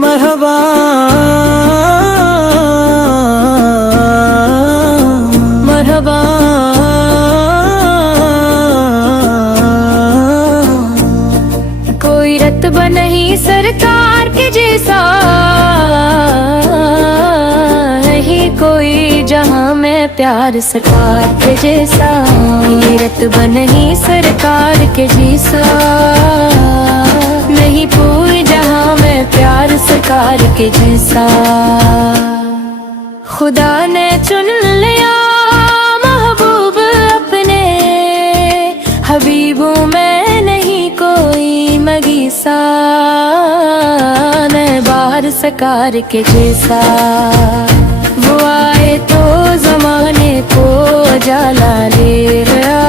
مرحبا مرحبا کوئی رتبہ نہیں سرکار کے جیسا، نہیں کوئی جہاں میں پیار سرکار کے جیسا، یہ رتبہ نہیں سرکار کے جیسا، نہیں پوری جہاں میں پیار سرکار کے جیسا۔ خدا نے چن لیا محبوب اپنے، حبیبوں میں نہیں کوئی مگیسا، نہ بار سرکار کے جیسا۔ وہ آئے تو زمانے کو اجالا لے گیا،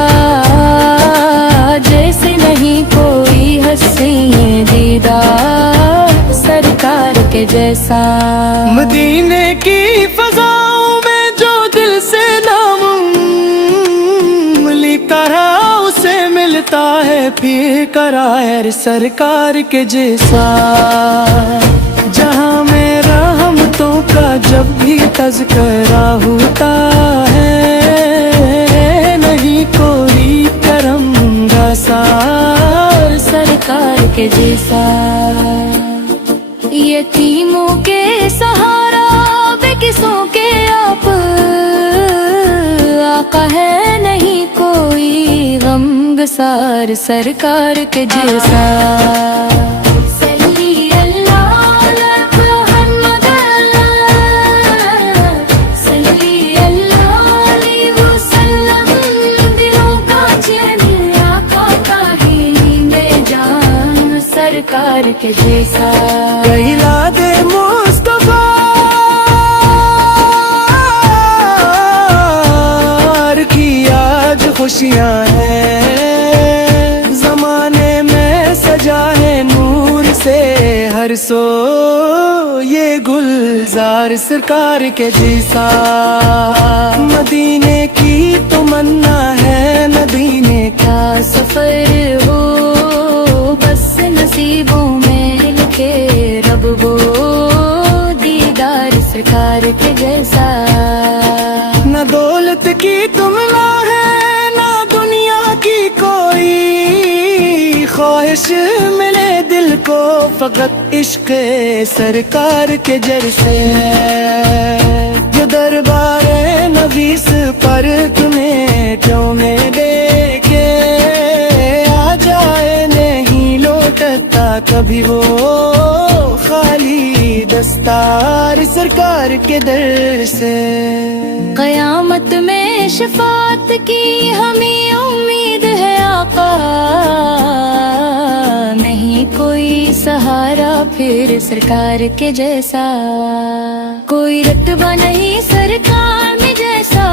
جیسے نہیں کوئی حسین دیدار سرکار کے جیسا۔ مدینے کی فضاؤں میں جو دل سے نام لکھتا رہا اسے ملتا ہے پھر قرار سرکار کے جیسا۔ جہاں میں رحمتوں کا جب بھی تذکرہ ہوتا ہے، نہیں کوئی کرم رسار سرکار کے جیسا۔ یتیموں کے سہارا بے قصوں کے آپ آقا ہے، نہیں کوئی غم گسار سرکار کے جیسا۔ صلی اللہ علی محمد، صلی اللہ علیہ وسلم، دلوں کا چین آقا کا ہی میں جان سرکار کے جیسا۔ میلاد مصطفیٰ کی آج خوشیاں ہیں، زمانے میں سجا ہے نور سے ہر سو یہ گلزار سرکار کے جیسا۔ مدینے کی تمنا ہے مدینے کا سفر ہو، بس نصیبوں میں لکھے رب وہ دیدار سرکار کے جیسا۔ نہ دولت کی تمنا ہے نہ دنیا کی کوئی خواہش، ملے دل کو فقط عشق سرکار کے جیسے ہے۔ جو دربار نویس پر تمہیں ٹونے دے کے آ جائے، نہیں لوٹتا کبھی وہ خالی دستار سرکار کے در سے۔ قیامت میں شفاعت کی ہمیں امید ہے آقا، نہیں کوئی سہارا پھر سرکار کے جیسا، کوئی رتبہ نہیں سرکار میں جیسا،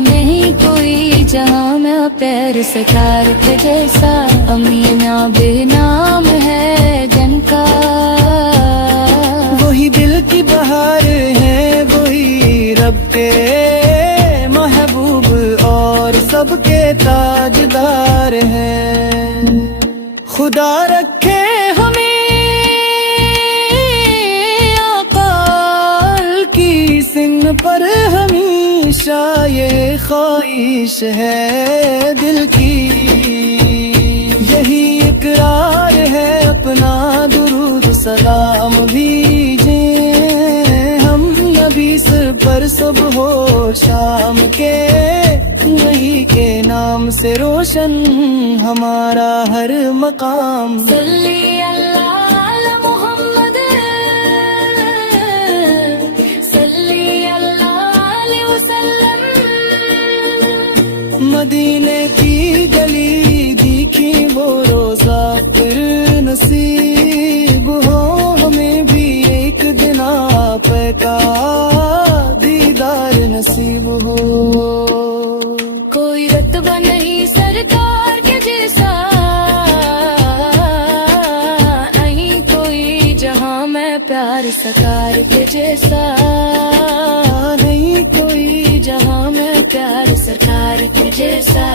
نہیں کوئی جہاں میں پیر سرکار کے جیسا۔ امینا بے نام ہے جن کا، وہی دل کی بہار ہے، وہی رب کے محبوب اور سب کے تاجدار ہیں۔ خدا رکھے ہمیں آقا کی سن پر ہمیشہ، یہ خواہش ہے دل کی، یہی اقرار ہے اپنا درود سلام بھیجیں ہم نبی سر پر صبح و شام کے، وہی کے نام سے روشن ہمارا ہر مقام۔ صلی اللہ علی محمد، صلی اللہ علیہ وسلم۔ مدینے کی گلی دیکھی وہ روزہ پھر نصیب ہو، ہمیں بھی ایک دن آپ کا دیدار نصیب ہو۔ کوئی رتبہ نہیں سرکار کے جیسا، نہیں کوئی جہاں میں پیار سرکار کے جیسا، نہیں کوئی جہاں میں پیار سرکار کے جیسا۔